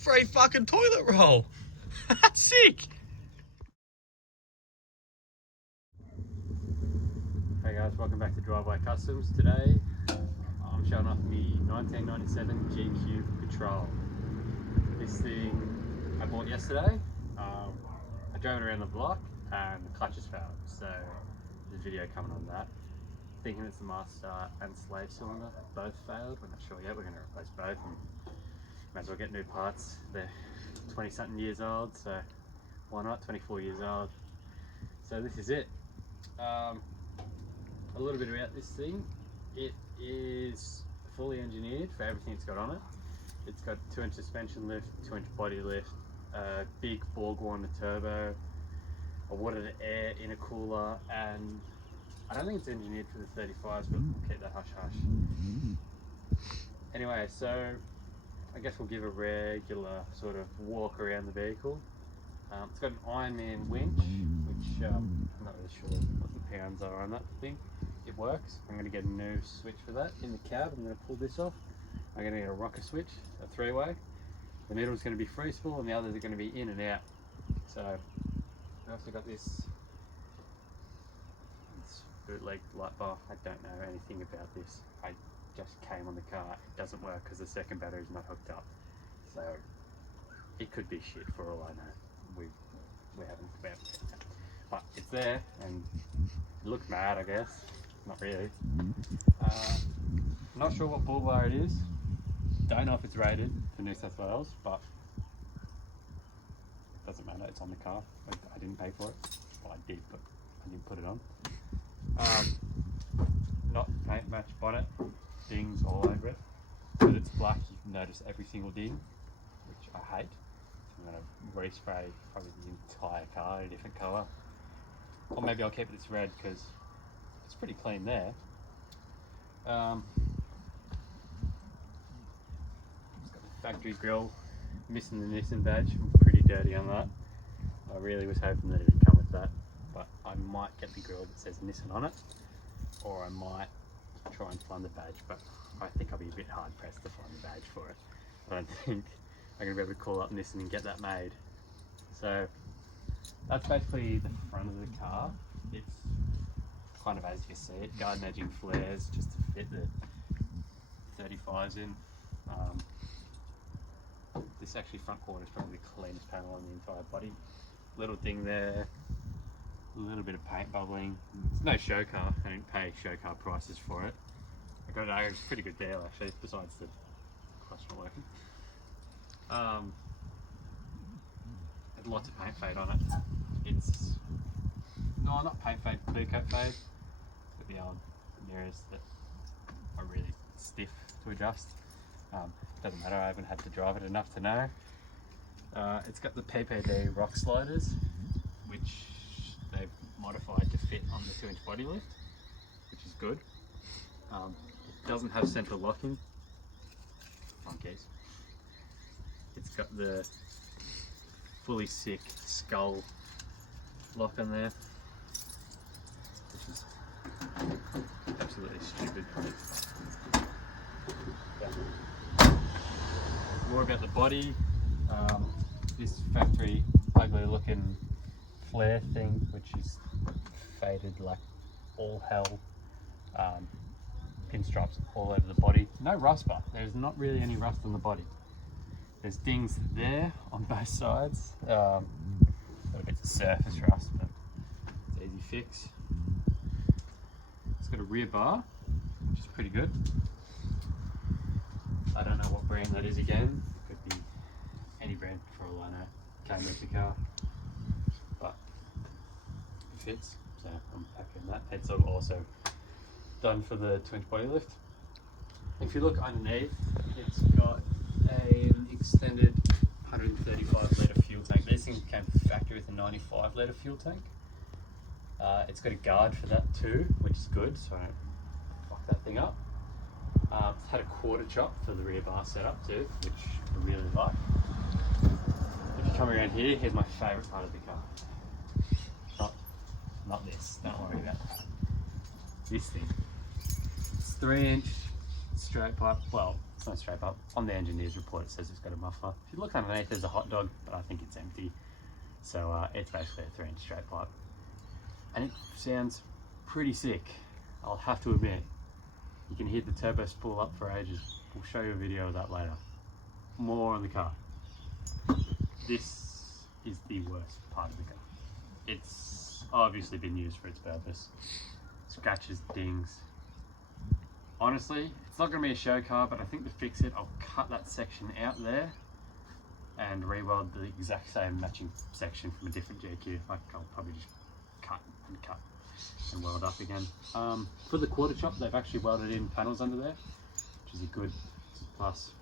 Free fucking toilet roll. Sick. Hey guys, welcome back to Driveway Customs. Today I'm showing off the 1997 GQ Patrol. This thing I bought yesterday. I drove it around the block and the clutches failed, so there's a video coming on that. Thinking it's the master and slave cylinder, both failed. We're not sure yet, we're going to replace both and might as well get new parts. They're 20 something years old, so why not, 24 years old. So this is it. A little bit about this thing. It is fully engineered for everything it's got on it. It's got 2-inch suspension lift, 2-inch body lift, a big Borg-Warner turbo, a water to air intercooler, and I don't think it's engineered for the 35s, but we'll keep that hush hush. Anyway, so I guess we'll give a regular sort of walk around the vehicle. It's got an Man Winch, which I'm not really sure what the pounds are on that thing. It works. I'm going to get a new switch for that in the cab. I'm going to pull this off. I'm going to get a rocker switch, a 3-way. The middle is going to be free spool and the others are going to be in and out. So I also got this bootleg light bar. I don't know anything about this. I just came on the car. It doesn't work because the second battery is not hooked up. So it could be shit for all I know. We haven't about it. But it's there and it looks mad, I guess. Not really. Not sure what bull bar it is. Don't know if it's rated for New South Wales, but it doesn't matter. It's on the car. I didn't pay for it. Well, I did, but I didn't put it on. Not paint match bonnet, dings all over it. Because it's black, you can notice every single ding, which I hate. So I'm going to respray probably the entire car a different colour. Or maybe I'll keep it this red because it's pretty clean there. It's got the factory grille, missing the Nissan badge. I'm pretty dirty on that. I really was hoping that it would come with that. But I might get the grille that says Nissan on it, or I might try and find the badge, but I think I'll be a bit hard pressed to find the badge for it. I don't think I'm going to be able to call up Nissan and get that made. So that's basically the front of the car. It's kind of as you see it, garden edging flares just to fit the 35s in. This actually front quarter is probably the cleanest panel on the entire body. Little thing there. A little bit of paint bubbling. It's no show car. I didn't pay show car prices for it. I got it. It was a pretty good deal actually, besides the clutch not working. Had lots of paint fade on it. It's no, not paint fade, clear coat fade. But the old mirrors that are really stiff to adjust. Doesn't matter. I haven't had to drive it enough to know. It's got the PPD rock sliders, which they've modified to fit on the 2-inch body lift, which is good. It doesn't have central locking. Front keys. It's got the fully sick skull lock on there, which is absolutely stupid. Yeah. More about the body. This factory ugly looking flare thing, which is faded like all hell, pinstripes all over the body. No rust, but there's not really any rust on the body. There's dings there on both sides. A bit of surface rust, but it's easy fix. It's got a rear bar, which is pretty good. I don't know what brand that is again. It could be any brand for all I know. Came with the car, but it fits, so I'm happy with that. It's also done for the 2-inch body lift. If you look underneath, it's got an extended 135 litre fuel tank. This thing came factory with a 95 litre fuel tank. It's got a guard for that too, which is good, so I don't fuck that thing up. It's had a quarter chop for the rear bar setup too, which I really like. If you come around here, here's my favourite part of the car. Not this, don't worry about that. This thing. It's 3-inch, it's straight pipe. Well, it's not straight pipe. On the engineer's report it says it's got a muffler. If you look underneath there's a hot dog, but I think it's empty. So it's basically a 3-inch straight pipe. And it sounds pretty sick, I'll have to admit. You can hear the turbo spool up for ages. We'll show you a video of that later. More on the car. This is the worst part of the car. It's obviously been used for its purpose. Scratches, dings. Honestly, it's not going to be a show car, but I think to fix it, I'll cut that section out there and re-weld the exact same matching section from a different GQ. I'll probably just cut and weld up again. For the quarter chop, they've actually welded in panels under there, which is a good plus.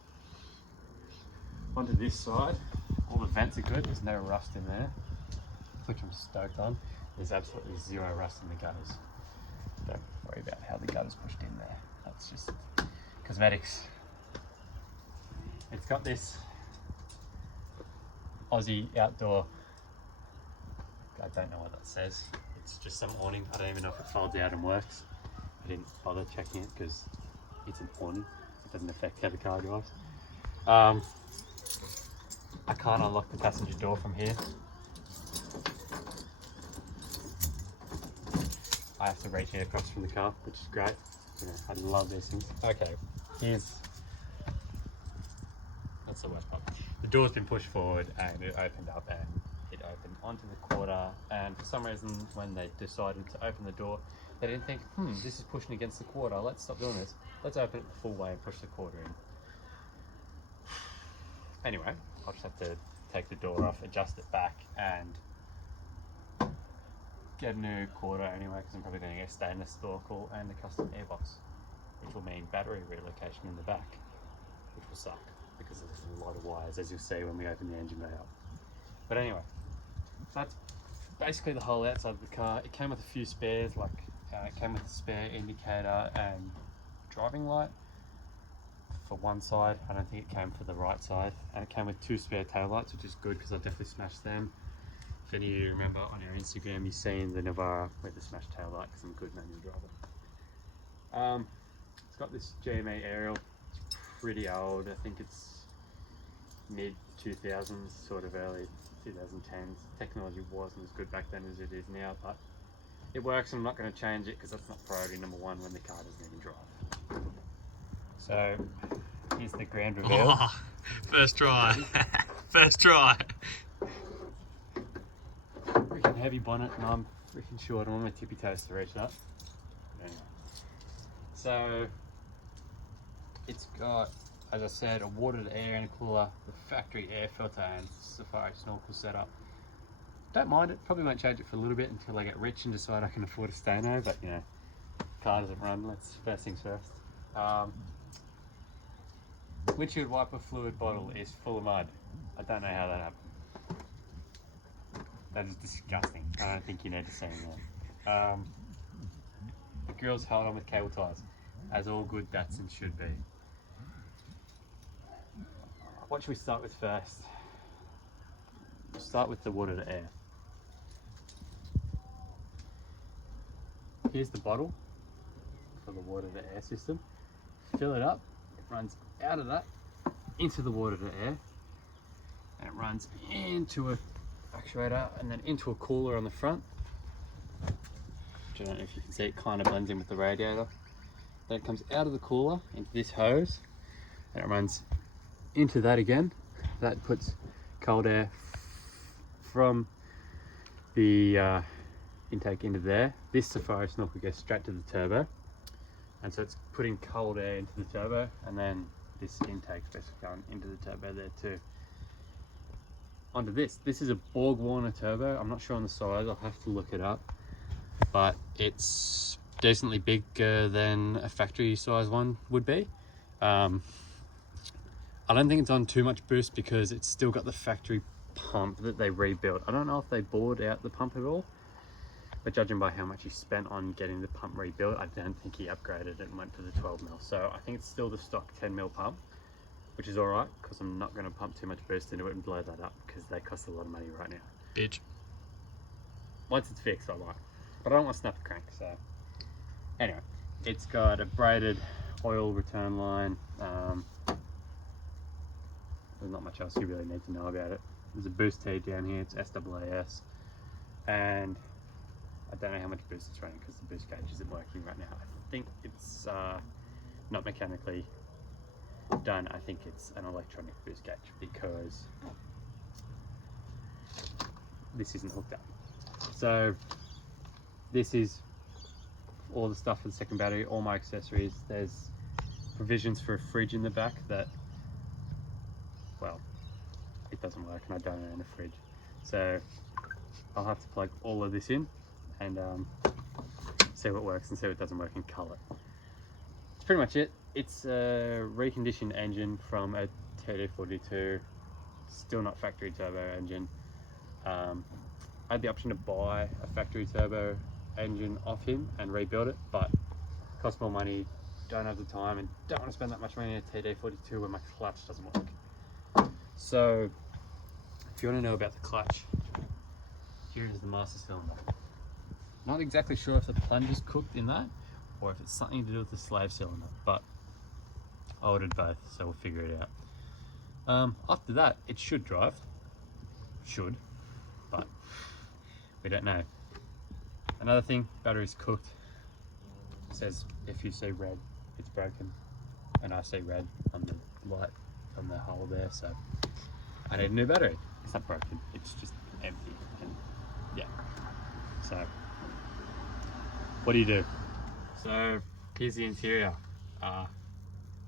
Onto this side, all the vents are good. There's no rust in there, which I'm stoked on. There's absolutely zero rust in the gutters. Don't worry about how the gutter's pushed in there. That's just cosmetics. It's got this Aussie outdoor, I don't know what that says. It's just some awning. I don't even know if it folds out and works. I didn't bother checking it because it's an awning. It doesn't affect how the car drives. I can't unlock the passenger door from here. I have to reach it across from the car, which is great. You know, I love these things. Okay, that's the worst part. The door's been pushed forward and it opened up and it opened onto the quarter, and for some reason when they decided to open the door, they didn't think, this is pushing against the quarter, let's stop doing this. Let's open it the full way and push the quarter in. Anyway, I'll just have to take the door off, adjust it back, and get a new quarter anyway, because I'm probably going to get a stainless snorkel and a custom airbox, which will mean battery relocation in the back, which will suck because there's a lot of wires, as you'll see when we open the engine bay up. But anyway, so that's basically the whole outside of the car. It came with a few spares, like it came with a spare indicator and driving light for one side. I don't think it came for the right side, and it came with 2 spare taillights, which is good because I definitely smashed them. If any of you remember on our Instagram, you've seen the Navara with the smashed taillight because I'm a good manual driver. It's got this GMA aerial. It's pretty old. I think it's mid 2000s, sort of early 2010s. Technology wasn't as good back then as it is now, but it works. I'm not going to change it because that's not priority number 1 when the car doesn't even drive. So here's the grand reveal. Oh, first try. First try. Freaking heavy bonnet, and I'm freaking short. I'm on my tippy toes to reach that. Anyway. So it's got, as I said, a water to air intercooler, the factory air filter, and Safari snorkel setup. Don't mind it. Probably won't change it for a little bit until I get rich and decide I can afford a Stano. But you know, car doesn't run. Let's first things first. Windshield wiper fluid bottle is full of mud. I don't know how that happened. That is disgusting. I don't think you need to see that. The grill's held on with cable ties, as all good Datsuns should be. What should we start with first? We'll start with the water to air. Here's the bottle for the water to air system. Fill it up. It runs out of that into the water to air, and it runs into a actuator and then into a cooler on the front, which I don't know if you can see, it kind of blends in with the radiator. Then it comes out of the cooler into this hose and it runs into that again. That puts cold air from the intake into there. This Safari snorkel goes straight to the turbo, and so it's putting cold air into the turbo, and then this intake's basically going into the turbo there too. Onto this. This is a Borg Warner turbo. I'm not sure on the size, I'll have to look it up, but it's decently bigger than a factory size one would be. I don't think it's on too much boost because it's still got the factory pump that they rebuilt. I don't know if they bored out the pump at all, but judging by how much he spent on getting the pump rebuilt, I don't think he upgraded it and went for the 12mm. So I think it's still the stock 10mm pump, which is alright because I'm not going to pump too much boost into it and blow that up because they cost a lot of money right now. Bitch. Once it's fixed, I might, but I don't want to snap the crank. So anyway, it's got a braided oil return line. There's not much else you really need to know about it. There's a boost T down here, it's SWAS, and I don't know how much boost it's running because the boost gauge isn't working right now. I think it's not mechanically done. I think it's an electronic boost gauge because this isn't hooked up. So this is all the stuff for the second battery, all my accessories. There's provisions for a fridge in the back that, well, it doesn't work and I don't own a fridge. So I'll have to plug all of this in and see what works and see what doesn't work and cull it. That's pretty much it. It's a reconditioned engine from a TD42, still not factory turbo engine. I had the option to buy a factory turbo engine off him and rebuild it, but it costs more money, don't have the time, and don't want to spend that much money on a TD42 when my clutch doesn't work. So if you want to know about the clutch, here is the master cylinder. Not exactly sure if the plunger is cooked in that or if it's something to do with the slave cylinder, but I ordered both, so we'll figure it out. After that, it should drive. Should, but we don't know. Another thing, battery's cooked. It says if you see red, it's broken, and I see red on the light on the hole there, so I need a new battery. It's not broken, it's just empty, and yeah. So what do? So here's the interior.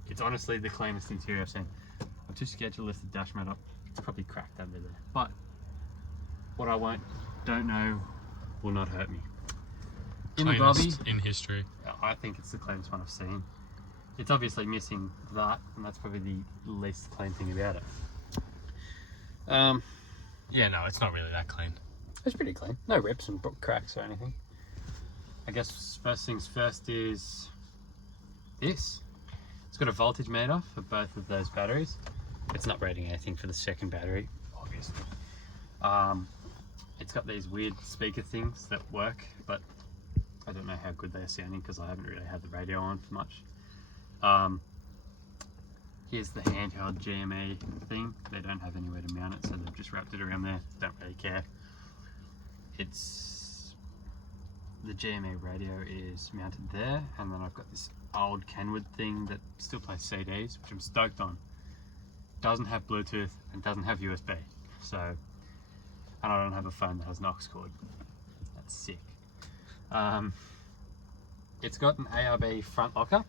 It's honestly the cleanest interior I've seen. I'm too scared to lift the dash mat up. It's probably cracked under there, but what I don't know will not hurt me. In the lobby, in history. I think it's the cleanest one I've seen. It's obviously missing that, and that's probably the least clean thing about it. Yeah, no, it's not really that clean. It's pretty clean. No rips and cracks or anything. I guess first things first is this. It's got a voltage meter for both of those batteries. It's not rating anything for the second battery, obviously. It's got these weird speaker things that work, but I don't know how good they're sounding because I haven't really had the radio on for much. Here's the handheld GME thing. They don't have anywhere to mount it, so they've just wrapped it around there. Don't really care. The GME radio is mounted there, and then I've got this old Kenwood thing that still plays CDs, which I'm stoked on. Doesn't have Bluetooth and doesn't have USB, so, and I don't have a phone that has an aux cord. That's sick. It's got an ARB front locker,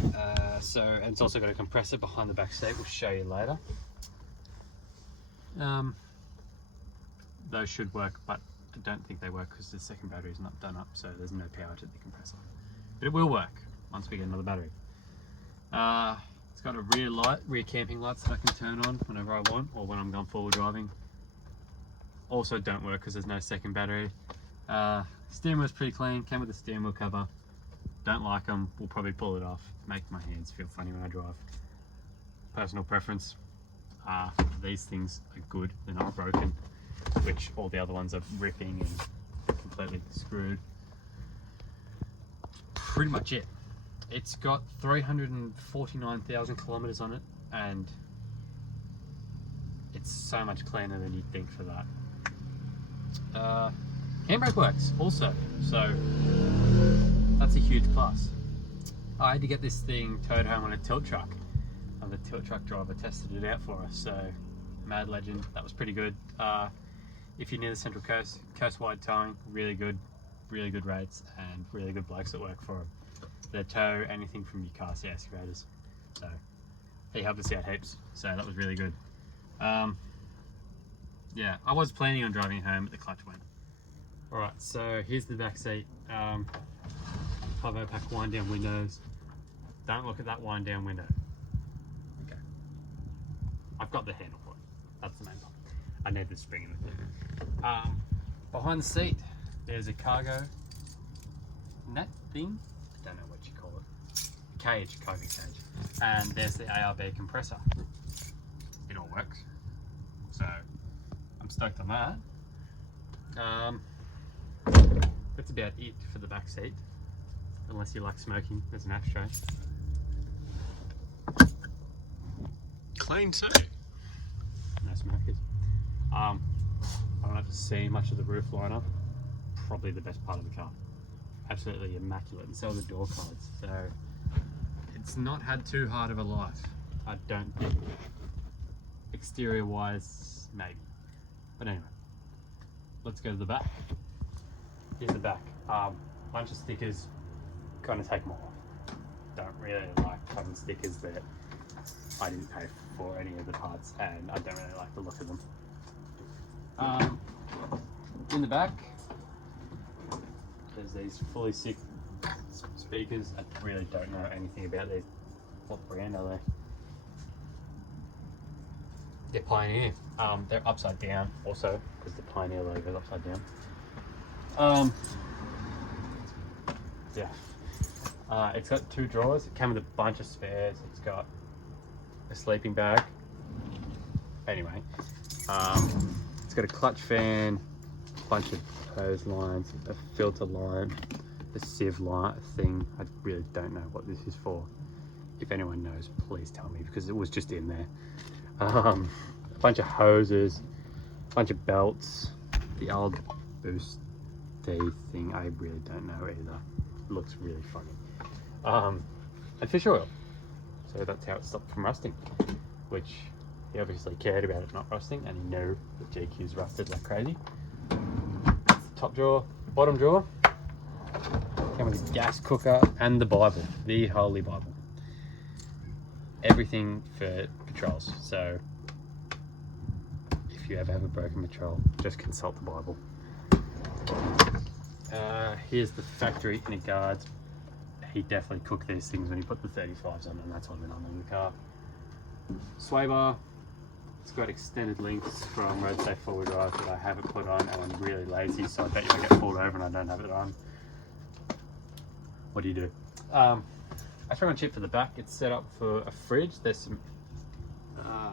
and it's also got a compressor behind the back seat. We'll show you later. Those should work, but I don't think they work because the second battery is not done up, so there's no power to the compressor. But it will work once we get another battery. It's got a rear camping lights that I can turn on whenever I want, or when I'm going forward driving. Also don't work because there's no second battery. Steering wheel's pretty clean, came with a steering wheel cover. Don't like them, we'll probably pull it off. Make my hands feel funny when I drive. Personal preference. These things are good, they're not broken, which all the other ones are ripping and completely screwed. Pretty much it. It's got 349,000 kilometers on it, and it's so much cleaner than you'd think for that. Handbrake works also, so that's a huge plus. I had to get this thing towed home on a tilt truck, and the tilt truck driver tested it out for us, so mad legend. That was pretty good. If you're near the Central Coast, coast-wide towing, really good rates and really good blokes that work for them. They tow anything from your car to excavators, so he helped us out heaps, so that was really good. Yeah, I was planning on driving home, but the clutch went. Alright, so here's the back seat. Carvo pack wind down windows. Don't look at that wind down window. Okay. I've got the handle for it. That's the main part. I need the spring in the thing. Behind the seat, there's a cargo net thing. I don't know what you call it. Cargo cage. And there's the ARB compressor. It all works. So I'm stoked on that. That's about it for the back seat. unless you like smoking as an ashtray. Clean too. No smokers. I don't have to see much of the roof liner. Probably the best part of the car. Absolutely immaculate, and so are the door cards. So it's not had too hard of a life, I don't think. Exterior wise, maybe. But anyway, let's go to the back. Here's the back. Bunch of stickers. Gonna take them all off. Don't really like having stickers that I didn't pay for any of the parts, and I don't really like the look of them. In the back, there's these fully sick speakers. I really don't know anything about these. What brand are they? They're Pioneer. They're upside down also, because the Pioneer logo is upside down. Yeah. It's got 2 drawers. It came with a bunch of spares. It's got a sleeping bag. Anyway, it's got a clutch fan, a bunch of hose lines, a filter line, a sieve line thing. I really don't know what this is for. If anyone knows, please tell me, because it was just in there. A bunch of hoses, a bunch of belts, the old boost thing. I really don't know either. It looks really funny. And fish oil. So that's how it stopped from rusting, which he obviously cared about it not rusting, and he knew that GQ's rusted like crazy. Top drawer, bottom drawer, came with a gas cooker and the Bible, the Holy Bible. Everything for patrols. So if you ever have a broken patrol, just consult the Bible. Here's the factory inner guards. He definitely cooked these things when he put the 35s on, and that's what went on in the car. Sway bar. It's got extended links from road safe 4-wheel drive that I haven't put on, and I'm really lazy, so I bet you I get pulled over and I don't have it on. What do you do? I throw on chip for the back. It's set up for a fridge. There's some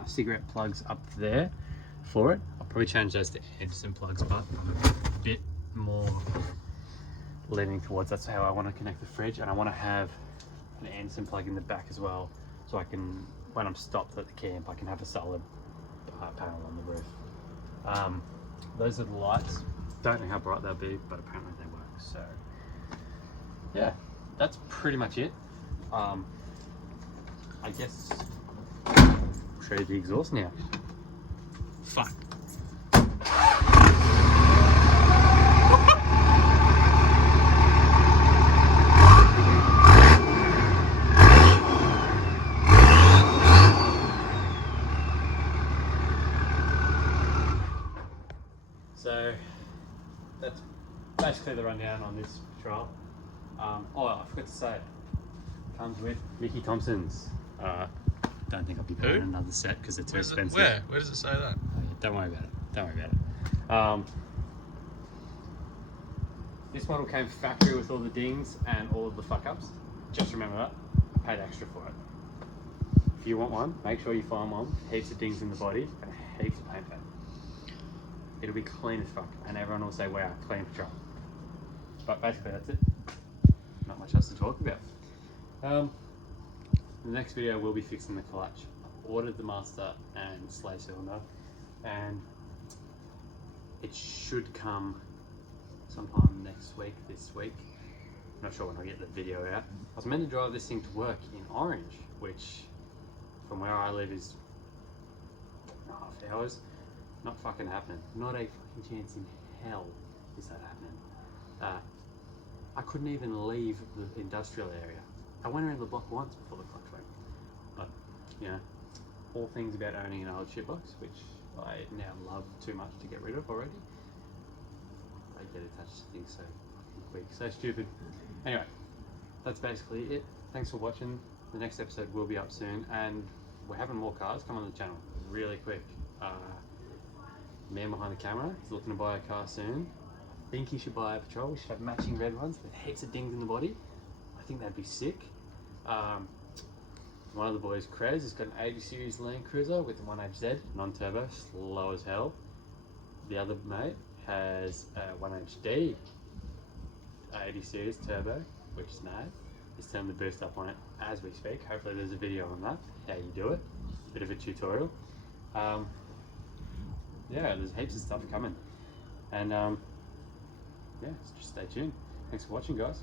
cigarette plugs up there for it. I'll probably change those to Anderson plugs, but I'm a bit more leaning towards that's how I want to connect the fridge, and I want to have an Anderson plug in the back as well, so I can, when I'm stopped at the camp, I can have a solid panel on the roof. Those are the lights. Don't know how bright they'll be, but apparently they work. So yeah, that's pretty much it. I guess I'll show you the exhaust now. Fuck. So that's basically the rundown on this patrol. Oh, I forgot to say, comes with Mickey Thompson's. Don't think I'll be buying another set because they're too expensive. Where does it say that? Don't worry about it. Don't worry about it. This model came factory with all the dings and all of the fuck ups. Just remember that. I paid extra for it. If you want one, make sure you find one. Heaps of dings in the body and heaps of paint. It'll be clean as fuck, and everyone will say, wow, clean patrol. But basically that's it. Not much else to talk about. The next video we'll be fixing the clutch. I've ordered the master and slave cylinder, and it should come sometime next week, this week. I'm not sure when I'll get the video out. I was meant to drive this thing to work in Orange, which from where I live is 2.5 hours. Not fucking happening. Not a fucking chance in hell is that happening. I couldn't even leave the industrial area. I went around the block once before the clutch went. But, you know, all things about owning an old shitbox, which I now love too much to get rid of already. I get attached to things so fucking quick, so stupid. Anyway, that's basically it. Thanks for watching. The next episode will be up soon, and we're having more cars come on the channel really quick. Man behind the camera is looking to buy a car soon. I think he should buy a Patrol. We should have matching red ones with heaps of dings in the body. I think that'd be sick. One of the boys, Krez, has got an 80 series Land Cruiser with 1HZ, non-turbo, slow as hell. The other mate has a 1HD 80 series turbo, which is mad. Just turn the boost up on it as we speak. Hopefully there's a video on that, how you do it. Bit of a tutorial. Yeah, there's heaps of stuff coming. And yeah, just stay tuned. Thanks for watching, guys.